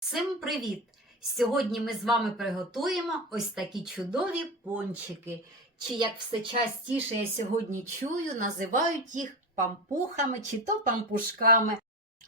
Всім привіт! Сьогодні ми з вами приготуємо ось такі чудові пончики, чи як все частіше я сьогодні чую, називають їх пампухами чи то пампушками.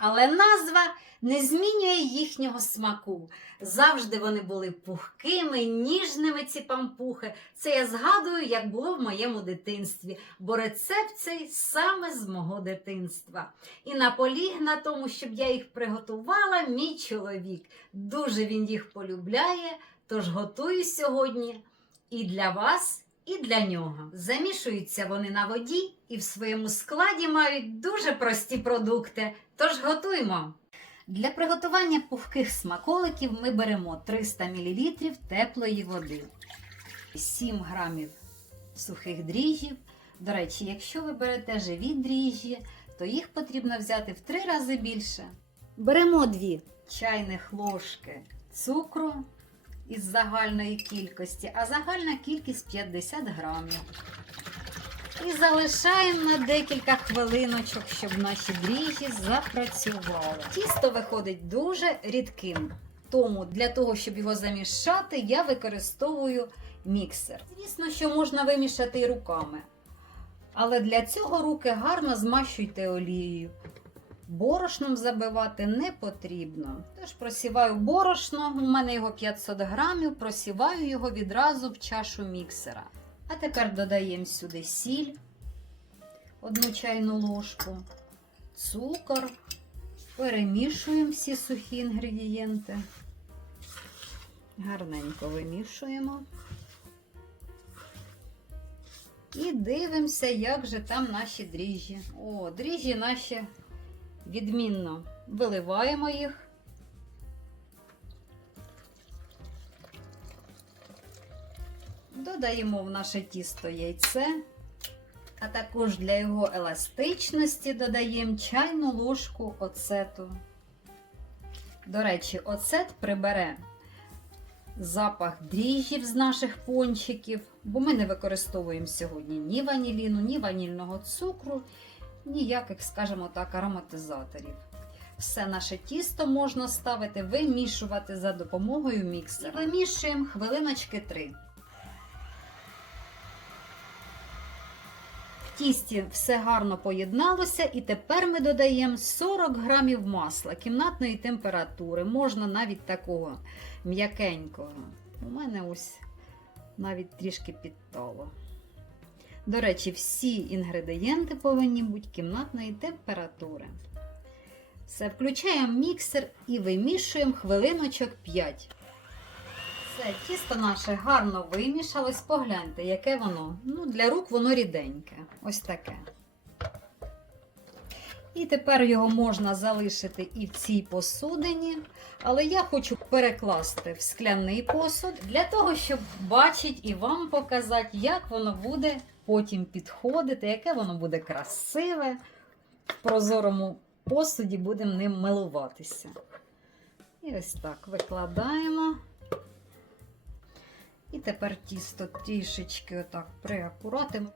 Але назва не змінює їхнього смаку. Завжди вони були пухкими, ніжними ці пампухи. Це я згадую, як було в моєму дитинстві, бо рецепт цей саме з мого дитинства. І наполіг на тому, щоб я їх приготувала, мій чоловік. Дуже він їх полюбляє, тож готую сьогодні і для вас, і для нього. Замішуються вони на воді і в своєму складі мають дуже прості продукти. Тож готуємо. Для приготування пухких смаколиків ми беремо 300 мл теплої води, 7 грамів сухих дріжджів. До речі, якщо ви берете живі дріжджі, то їх потрібно взяти в три рази більше. Беремо 2 чайних ложки цукру із загальної кількості, а загальна кількість 50 грамів. І залишаємо на декілька хвилиночок, щоб наші дріжджі запрацювали. Тісто виходить дуже рідким. Тому для того, щоб його замішати, я використовую міксер. Звісно, що можна вимішати і руками. Але для цього руки гарно змащуйте олією. Борошном забивати не потрібно. Тож просіваю борошно, у мене його 500 грамів, просіваю його відразу в чашу міксера. А тепер додаємо сюди сіль, одну чайну ложку, цукор, перемішуємо всі сухі інгредієнти. Гарненько вимішуємо. І дивимося, як же там наші дріжджі. О, дріжджі наші відмінно. Виливаємо їх. Додаємо в наше тісто яйце, а також для його еластичності додаємо чайну ложку оцету. До речі, оцет прибере запах дріжджів з наших пончиків, бо ми не використовуємо сьогодні ні ваніліну, ні ванільного цукру, ніяких, скажімо так, ароматизаторів. Все наше тісто можна ставити, вимішувати за допомогою міксера. І вимішуємо хвилиночки 3. Тісті все гарно поєдналося, і тепер ми додаємо 40 грамів масла кімнатної температури. Можна навіть такого м'якенького. У мене ось навіть трішки підтало. До речі, всі інгредієнти повинні бути кімнатної температури. Все, включаємо міксер і вимішуємо хвилиночок 5. Все, тісто наше гарно вимішалось. Погляньте, яке воно. Ну, Для рук воно ріденьке. Ось таке. І тепер його можна залишити і в цій посудині. Але я хочу перекласти в скляний посуд для того, щоб бачити і вам показати, як воно буде потім підходити, яке воно буде красиве. В прозорому посуді будемо ним милуватися. І ось так викладаємо. І тепер тісто трішечки отак приакуратимо.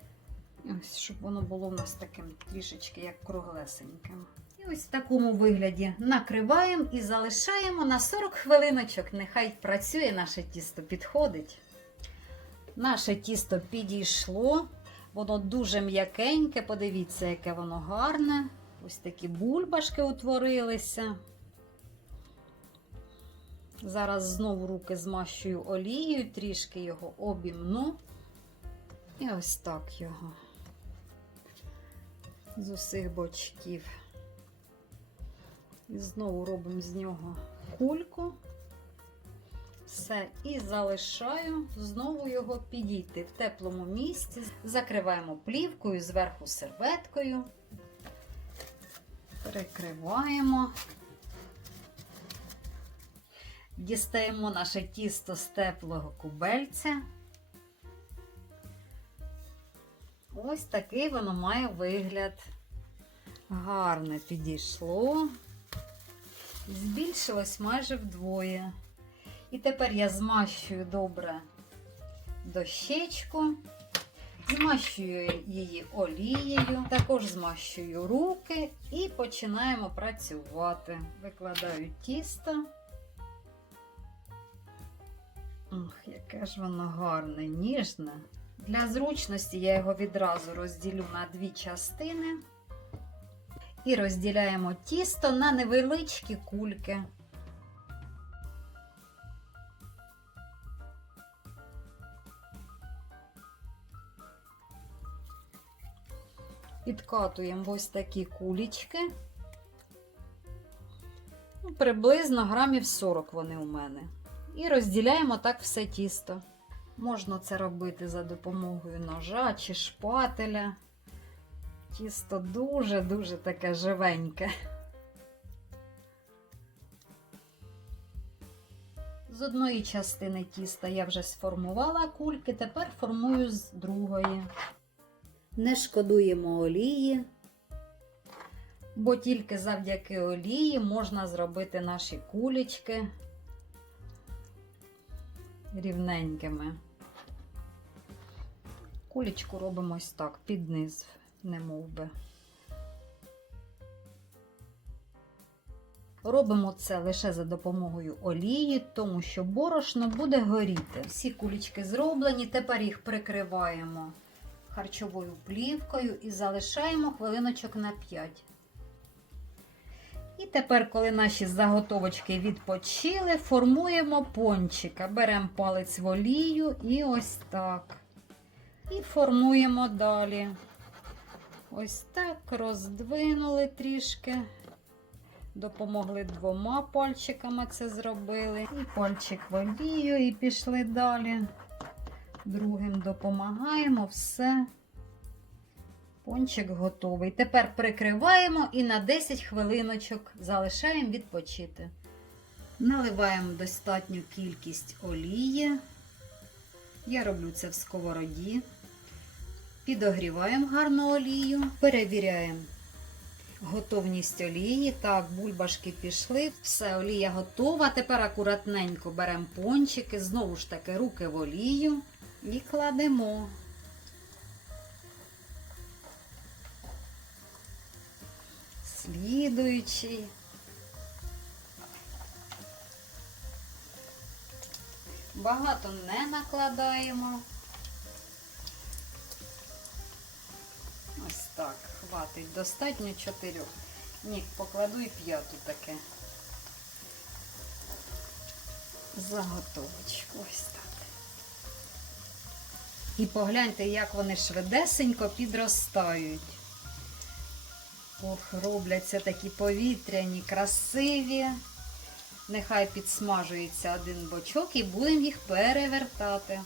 Ось, щоб воно було в нас таким трішечки як круглесеньким. І ось в такому вигляді накриваємо і залишаємо на 40 хвилиночок. Нехай працює наше тісто, підходить. Наше тісто підійшло, воно дуже м'якеньке. Подивіться, яке воно гарне. Ось такі бульбашки утворилися. Зараз знову руки змащую олією, трішки його обімну. І ось так його з усіх бочків. І знову робимо з нього кульку. Все, і залишаю знову його підійти в теплому місці. Закриваємо плівкою, зверху серветкою, перекриваємо. Дістаємо наше тісто з теплого кубельця. Ось такий воно має вигляд. Гарно підійшло. Збільшилось майже вдвоє. І тепер я змащую добре дощечку, змащую її олією, також змащую руки і починаємо працювати. Викладаю тісто. Яке ж воно гарне, ніжне. Для зручності я його відразу розділю на дві частини і розділяємо тісто на невеличкі кульки. Підкатуємо ось такі кулічки. Ну, Приблизно грамів 40 вони у мене. І розділяємо так все тісто. Можна це робити за допомогою ножа чи шпателя. Тісто дуже-дуже таке живеньке. З одної частини тіста я вже сформувала кульки, тепер формую з другої. Не шкодуємо олії, бо тільки завдяки олії можна зробити наші кулечки рівненькими. Кулечку робимо ось так, під низ, не мов би. Робимо це лише за допомогою олії, тому що борошно буде горіти. Всі кулечки зроблені, тепер їх прикриваємо харчовою плівкою і залишаємо хвилиночок на 5. І тепер, коли наші заготовочки відпочили, формуємо пончика. Беремо палець в олію і ось так. І формуємо далі. Ось так роздвинули трішки. Допомогли двома пальчиками це зробили. І пальчик в олію, і пішли далі. Другим допомагаємо, все. Пончик готовий. Тепер прикриваємо і на 10 хвилиночок залишаємо відпочити. Наливаємо достатню кількість олії. Я роблю це в сковороді. Підогріваємо гарну олію, перевіряємо готовність олії. Так, бульбашки пішли. Все, олія готова. Тепер акуратненько беремо пончики, знову ж таки, руки в олію і кладемо. Слідуючий. Багато не накладаємо. Ось так, хватить. Достатньо чотирьох. Ні, покладу і п'яту таке. Заготовочку. Ось так. І погляньте, як вони швидесенько підростають. Робляться такі повітряні, красиві. Нехай підсмажується один бочок і будемо їх перевертати.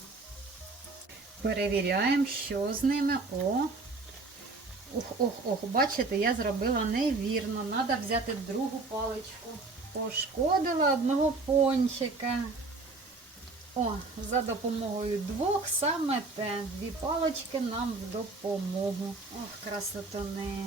Перевіряємо, що з ними. О! Ох, ох, ох, бачите, я зробила невірно. Треба взяти другу паличку. Пошкодила одного пончика. О, за допомогою двох саме те. Дві палички нам в допомогу. Ох, красотони.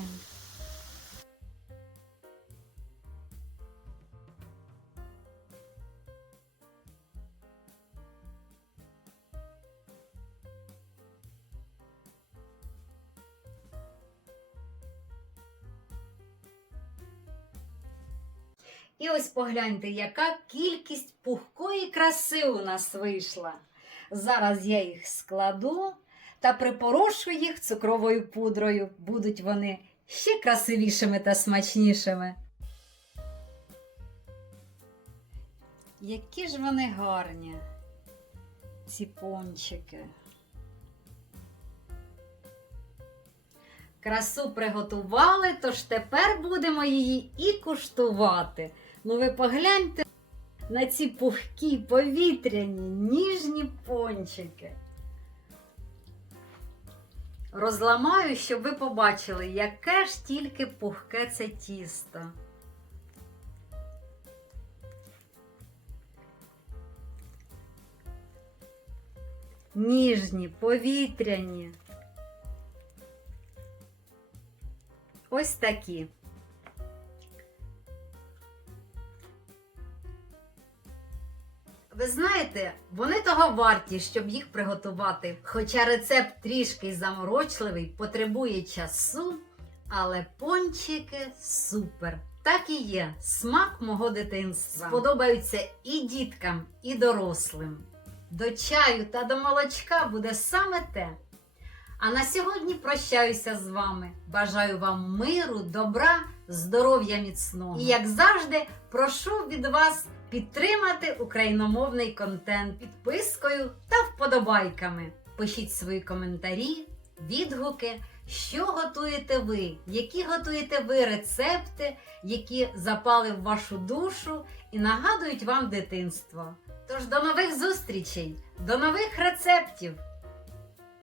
І ось погляньте, яка кількість пухкої краси у нас вийшла. Зараз я їх складу та припорошу їх цукровою пудрою. Будуть вони ще красивішими та смачнішими. Які ж вони гарні, ці пончики. Красу приготували, тож тепер будемо її і куштувати. Ну ви погляньте на ці пухкі, повітряні, ніжні пончики. Розламаю, щоб ви побачили, яке ж тільки пухке це тісто. Ніжні, повітряні. Ось такі. Ви знаєте, вони того варті, щоб їх приготувати. Хоча рецепт трішки заморочливий, потребує часу, але пончики супер. Так і є. Смак мого дитинства. Сподобаються і діткам, і дорослим. до чаю та до молочка буде саме те. А на сьогодні прощаюся з вами. Бажаю вам миру, добра, здоров'я міцного. І як завжди, прошу від вас підтримати україномовний контент підпискою та вподобайками. Пишіть свої коментарі, відгуки, що готуєте ви, які готуєте ви рецепти, які запали в вашу душу і нагадують вам дитинство. Тож до нових зустрічей, до нових рецептів!